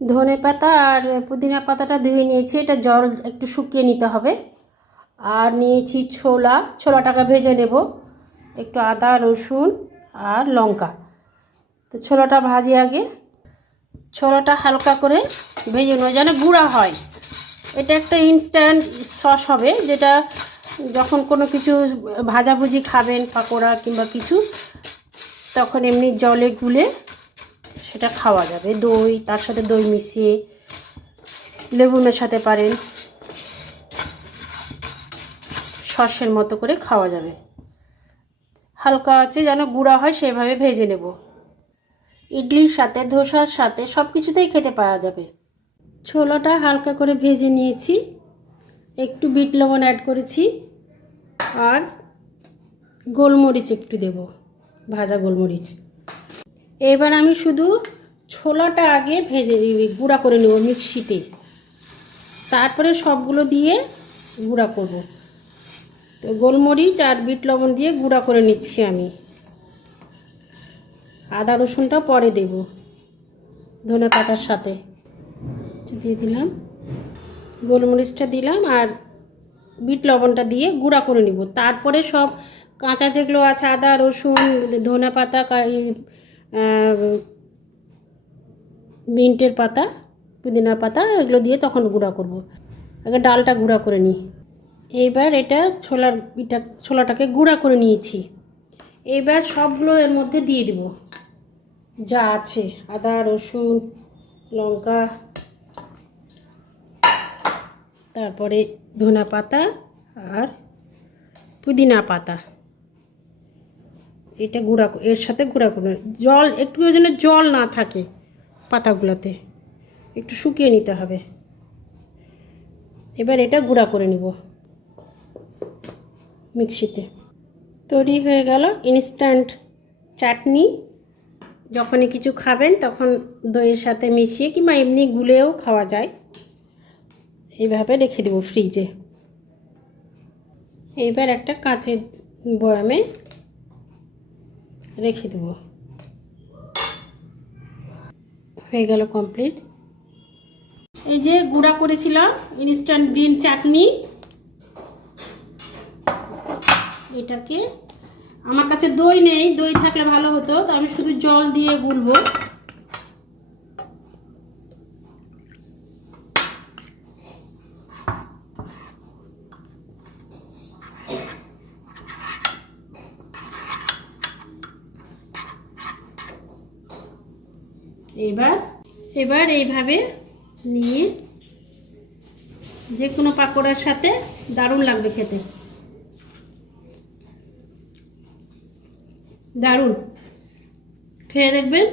ধনে পাতা আর পুদিনা পাতাটা ধুয়ে নিয়েছি। এটা জল একটু শুকিয়ে নিতে হবে। আর নিয়েছি ছোলা। ছোলাটাকে ভেজে নেব। একটু আদা, রসুন আর লঙ্কা। তো ছোলাটা ভাজি আগে। ছোলাটা হালকা করে ভেজে নেব যেন গুঁড়া হয়। এটা একটা ইনস্ট্যান্ট সস হবে যেটা যখন কোনো কিছু ভাজাভুজি খাবেন, পাকোড়া কিংবা কিছু, তখন এমনি জলে গুলে সেটা খাওয়া যাবে। দই, তার সাথে দই মিশিয়ে লেবু মেশাতে পারেন। সসের মতো করে খাওয়া যাবে। হালকা আছে যেন গুঁড়া হয় সেভাবে ভেজে নেব। ইডলির সাথে, ধোসার সাথে সব কিছুতেই খেতে পাওয়া যাবে। ছোলাটা হালকা করে ভেজে নিয়েছি। একটু বিট লবণ অ্যাড করেছি। আর গোলমরিচ একটু দেব। ভাজা গোলমরিচ। এবার আমি শুধু ছোলাটা আগে ভেজে গুঁড়া করে নেব মিক্সিতে। তারপরে সবগুলো দিয়ে গুঁড়া করব। তো গোলমরিচ আর বিট লবণ দিয়ে গুঁড়া করে নিচ্ছি আমি। আদা রসুনটা পরে দেব ধনে পাতার সাথে। দিয়ে দিলাম। গোলমরিচটা দিলাম আর বিট লবণটা দিয়ে গুঁড়া করে নিব। তারপরে সব কাঁচা যেগুলো আছে, আদা, রসুন, ধনে পাতা মিন্টের পাতা, পুদিনা পাতা, এগুলো দিয়ে তখন গুঁড়া করব। আগে ডালটা গুঁড়া করে নিই। এইবার এটা ছোলার এটা ছোলাটাকে গুঁড়া করে নিয়েছি। এইবার সবগুলো এর মধ্যে দিয়ে দেব। যা আছে, আদা, রসুন, লঙ্কা, তারপরে ধনা পাতা আর পুদিনা পাতা। এটা গুঁড়া এর সাথে গুঁড়া করে জল, একটু যেন জল না থাকে পাতাগুলোতে। একটু শুকিয়ে নিতে হবে। এবার এটা গুঁড়া করে নিব মিক্সিতে। তৈরি হয়ে গেল ইনস্ট্যান্ট চাটনি। যখনই কিছু খাবেন তখন দইয়ের সাথে মিশিয়ে কিংবা এমনি গুলেও খাওয়া যায়। এইভাবে রেখে দেবো ফ্রিজে এইবার একটা কাঁচের বয়ামে রেখে দেব। হয়ে গেল কমপ্লিট এই যে গুঁড়া করেছিলাম ইনস্ট্যান্ট গ্রিন চাটনি এটাকে, আমার কাছে দই নেই, দই থাকলে ভালো হতো, তো আমি শুধু জল দিয়ে গুলবো। এবার এবার এইভাবে নিয়ে যে কোনো পাকোড়ার সাথে দারুণ লাগবে খেতে। দারুণ। খেয়ে দেখবেন